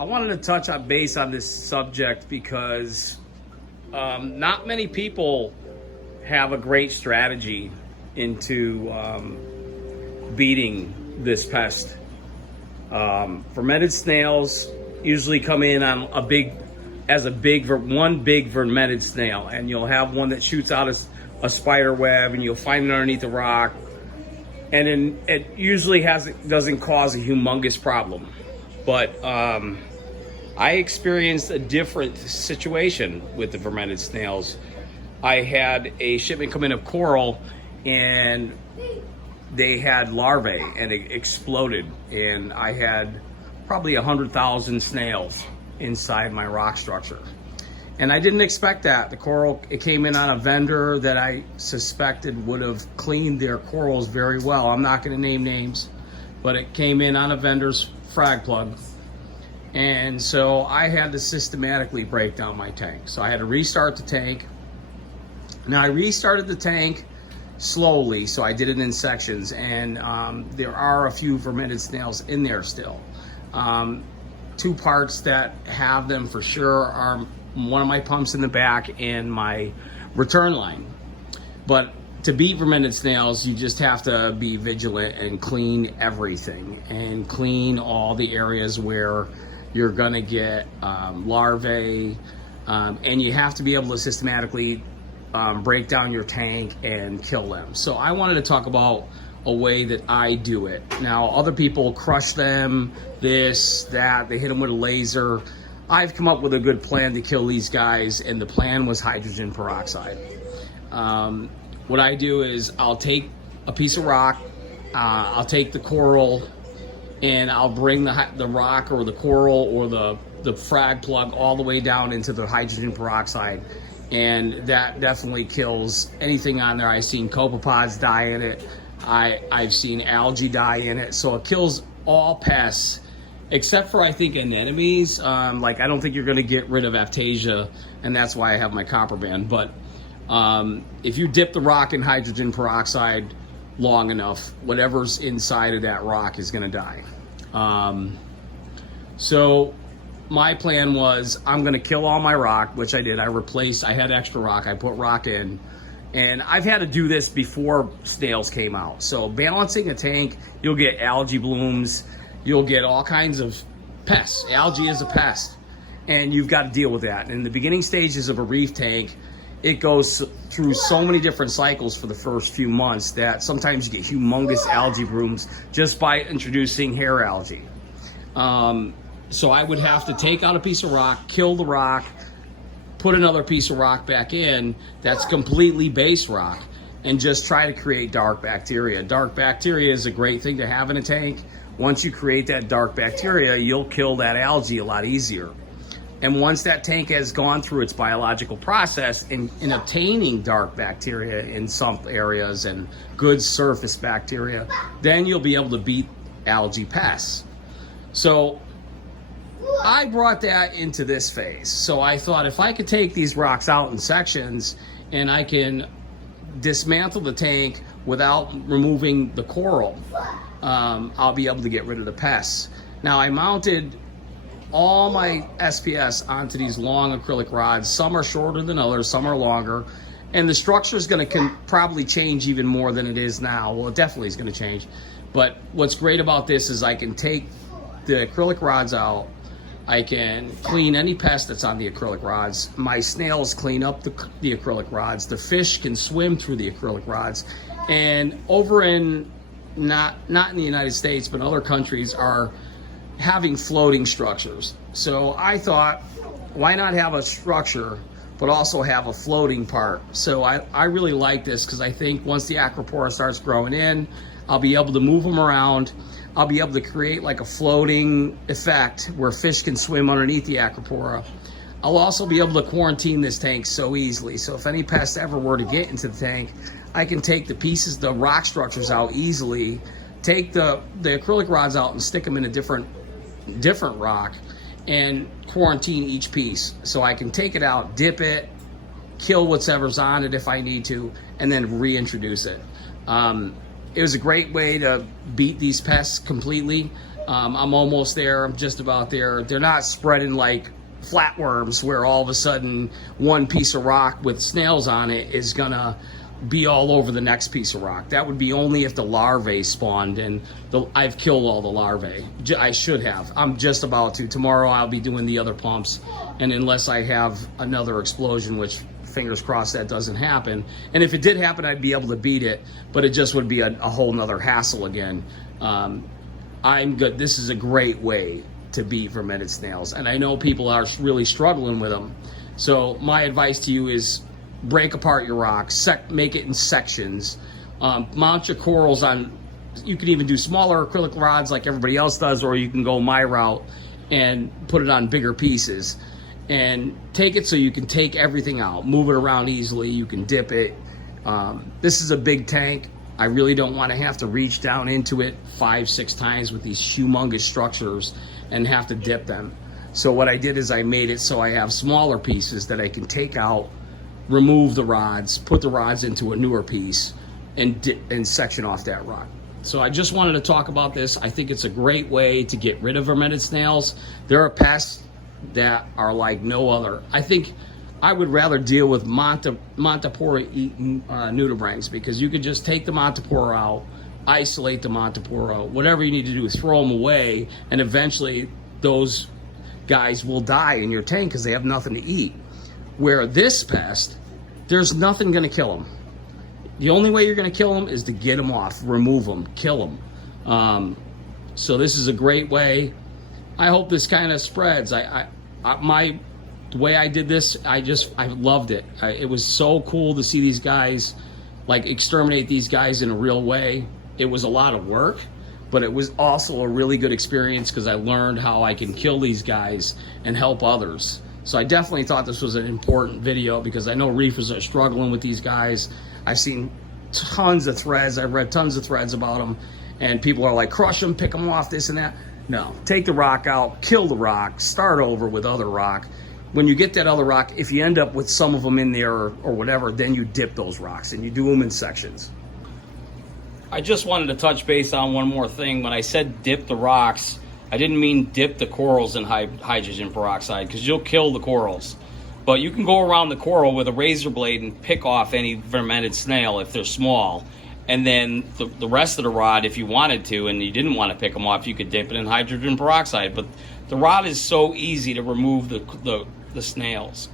I wanted to touch on base on this subject because not many people have a great strategy into beating this pest. Vermetid snails usually come in on one big vermetid snail, and you'll have one that shoots out a spider web, and you'll find it underneath the rock, and then it usually doesn't cause a humongous problem. But I experienced a different situation with the vermetid snails. I had a shipment come in of coral, and they had larvae, and it exploded, and I had probably 100,000 snails inside my rock structure. And I didn't expect that. The coral, it came in on a vendor that I suspected would have cleaned their corals very well. I'm not going to name names, but it came in on a vendor's frag plug. And so I had to systematically break down my tank. So I had to restart the tank. Now I restarted the tank slowly, so I did it in sections, and there are a few vermetid snails in there still. Two parts that have them for sure are one of my pumps in the back and my return line. But to beat vermetid snails, you just have to be vigilant and clean everything, and clean all the areas where you're gonna get larvae, and you have to be able to systematically break down your tank and kill them. So I wanted to talk about a way that I do it. Now, other people crush them, this, that, they hit them with a laser. I've come up with a good plan to kill these guys, and the plan was hydrogen peroxide. What I do is I'll take a piece of rock, I'll take the coral, and I'll bring the rock or the coral or the frag plug all the way down into the hydrogen peroxide. And that definitely kills anything on there. I've seen copepods die in it. I've seen algae die in it. So it kills all pests, except for, I think, anemones. Like, I don't think you're gonna get rid of Aptasia, and that's why I have my copper band. But if you dip the rock in hydrogen peroxide long enough, whatever's inside of that rock is gonna die. So my plan was, I'm gonna kill all my rock, which I did. I had extra rock, I put rock in. And I've had to do this before snails came out. So balancing a tank, you'll get algae blooms, you'll get all kinds of pests. Algae is a pest, and you've got to deal with that. In the beginning stages of a reef tank, it goes through so many different cycles for the first few months that sometimes you get humongous algae blooms just by introducing hair algae. So I would have to take out a piece of rock, kill the rock, put another piece of rock back in that's completely base rock, and just try to create dark bacteria. Dark bacteria is a great thing to have in a tank. Once you create that dark bacteria, you'll kill that algae a lot easier. And once that tank has gone through its biological process in obtaining dark bacteria in some areas and good surface bacteria, then you'll be able to beat algae pests. So I brought that into this phase. So I thought, if I could take these rocks out in sections and I can dismantle the tank without removing the coral, I'll be able to get rid of the pests. Now, I mounted all my SPS onto these long acrylic rods. Some are shorter than others, some are longer. And the structure is going to probably change even more than it is now. Well, it definitely is going to change. But what's great about this is I can take the acrylic rods out. I can clean any pest that's on the acrylic rods. My snails clean up the acrylic rods. The fish can swim through the acrylic rods. And over in, not in the United States, but other countries are having floating structures. So I thought, why not have a structure, but also have a floating part? So I really like this, because I think once the acropora starts growing in, I'll be able to move them around. I'll be able to create like a floating effect where fish can swim underneath the acropora. I'll also be able to quarantine this tank so easily. So if any pests ever were to get into the tank, I can take the pieces, the rock structures out easily, take the acrylic rods out and stick them in a different rock and quarantine each piece. So I can take it out, dip it, kill whatever's on it if I need to, and then reintroduce it. It was a great way to beat these pests completely. I'm almost there. I'm just about there. They're not spreading like flatworms where all of a sudden one piece of rock with snails on it is gonna be all over the next piece of rock. That would be only if the larvae spawned, and I've killed all the larvae. I should have. I'm just about to. Tomorrow I'll be doing the other pumps, and unless I have another explosion, which fingers crossed that doesn't happen, and if it did happen, I'd be able to beat it, but it just would be a whole nother hassle again. I'm good. This is a great way to beat vermetid snails, and I know people are really struggling with them. So my advice to you is break apart your rocks, make it in sections, mount your corals on, you can even do smaller acrylic rods like everybody else does, or you can go my route and put it on bigger pieces, and take it so you can take everything out, move it around easily, you can dip it. This is a big tank. I really don't want to have to reach down into it 5-6 times with these humongous structures and have to dip them. So what I did is I made it so I have smaller pieces that I can take out, remove the rods, put the rods into a newer piece, and section off that rod. So I just wanted to talk about this. I think it's a great way to get rid of vermetid snails. There are pests that are like no other. I think I would rather deal with Montipora eating nudibranchs, because you could just take the Montipora out, isolate the Montipora, whatever you need to do, throw them away, and eventually those guys will die in your tank because they have nothing to eat. Where this pest, there's nothing going to kill them. The only way you're going to kill them is to get them off, remove them, kill them. So this is a great way. I hope this kind of spreads. The way I did this, I loved it. It was so cool to see these guys, like, exterminate these guys in a real way. It was a lot of work, but it was also a really good experience because I learned how I can kill these guys and help others. So I definitely thought this was an important video because I know reefers are struggling with these guys. I've seen tons of threads. I've read tons of threads about them, and people are like, crush them, pick them off, this and that. No, take the rock out, kill the rock, start over with other rock. When you get that other rock, if you end up with some of them in there or whatever, then you dip those rocks and you do them in sections. I just wanted to touch base on one more thing. When I said dip the rocks, I didn't mean dip the corals in hydrogen peroxide, because you'll kill the corals. But you can go around the coral with a razor blade and pick off any vermetid snail if they're small. And then the rest of the rod, if you wanted to and you didn't want to pick them off, you could dip it in hydrogen peroxide. But the rod is so easy to remove the snails.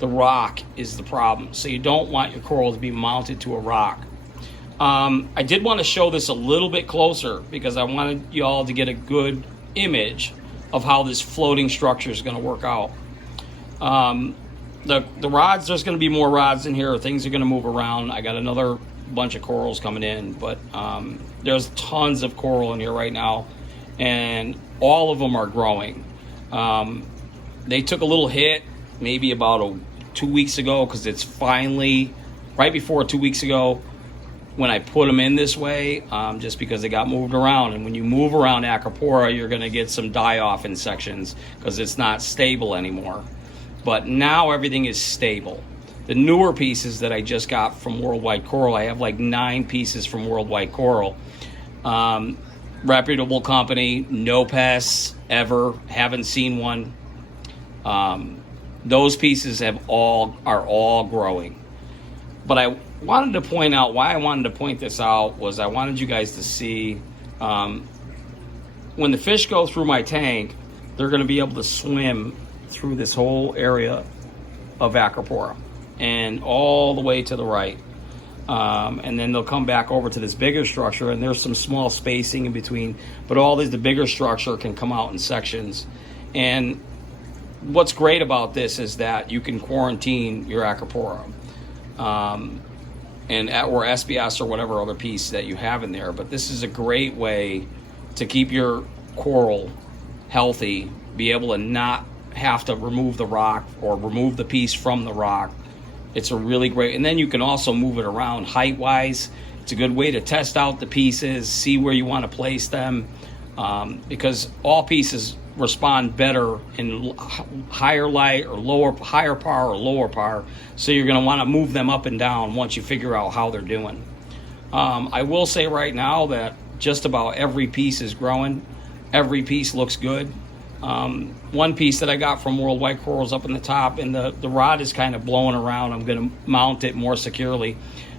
The rock is the problem. So you don't want your coral to be mounted to a rock. I did want to show this a little bit closer because I wanted you all to get a good image of how this floating structure is going to work out. The rods, there's going to be more rods in here. Things are going to move around. I got another bunch of corals coming in, but there's tons of coral in here right now, and all of them are growing. They took a little hit maybe about 2 weeks ago, because it's finally right before 2 weeks ago when I put them in this way, just because they got moved around. And when you move around Acropora, you're going to get some die-off in sections because it's not stable anymore. But now everything is stable. The newer pieces that I just got from Worldwide Coral, I have like 9 pieces from Worldwide Coral. Reputable company, no pests ever, haven't seen one. Those pieces are all growing. But I wanted to point out, why I wanted to point this out was I wanted you guys to see when the fish go through my tank, they're going to be able to swim through this whole area of Acropora and all the way to the right. And then they'll come back over to this bigger structure, and there's some small spacing in between, but the bigger structure can come out in sections. And what's great about this is that you can quarantine your Acropora. Or SBS or whatever other piece that you have in there. But this is a great way to keep your coral healthy, be able to not have to remove the rock or remove the piece from the rock. It's a really great, and then you can also move it around height-wise. It's a good way to test out the pieces, see where you want to place them, because all pieces respond better in higher light or higher power or lower power. So you're going to want to move them up and down once you figure out how they're doing. I will say right now that just about every piece is growing. every piece looks good. One piece that I got from World White Corals up in the top, and the rod is kind of blowing around. I'm going to mount it more securely,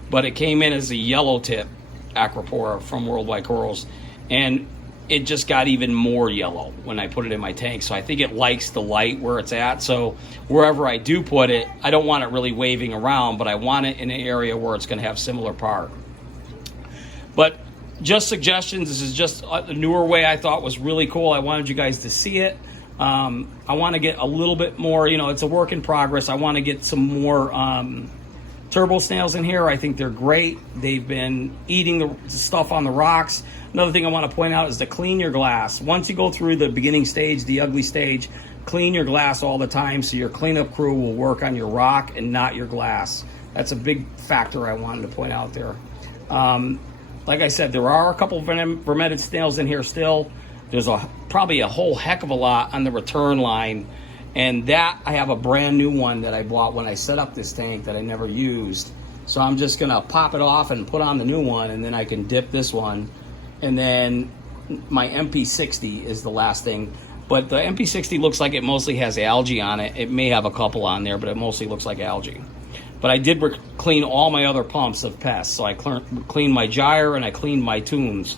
but it came in as a yellow tip Aquapora from World White Corals, and it just got even more yellow when I put it in my tank. So I think it likes the light where it's at. So wherever I do put it, I don't want it really waving around, but I want it in an area where it's going to have similar par. But just suggestions. This is just a newer way I thought was really cool. I wanted you guys to see it. I want to get a little bit more, you know, it's a work in progress. I want to get some more turbo snails in here. I think they're great. They've been eating the stuff on the rocks. Another thing I want to point out is to clean your glass. Once you go through the beginning stage, the ugly stage, clean your glass all the time so your cleanup crew will work on your rock and not your glass. That's a big factor I wanted to point out there. Like I said, there are a couple Vermetid snails in here still. There's probably a whole heck of a lot on the return line. And that, I have a brand new one that I bought when I set up this tank that I never used. So I'm just gonna pop it off and put on the new one, and then I can dip this one. And then my MP60 is the last thing. But the MP60 looks like it mostly has algae on it. It may have a couple on there, but it mostly looks like algae. But I did clean all my other pumps of pests. So I cleaned my gyre and I cleaned my tunes,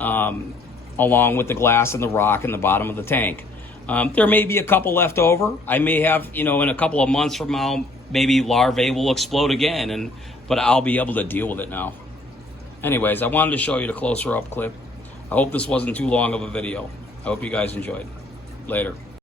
along with the glass and the rock in the bottom of the tank. There may be a couple left over. I may have, you know, in a couple of months from now, maybe larvae will explode again, but I'll be able to deal with it now. Anyways, I wanted to show you the closer up clip. I hope this wasn't too long of a video. I hope you guys enjoyed. Later.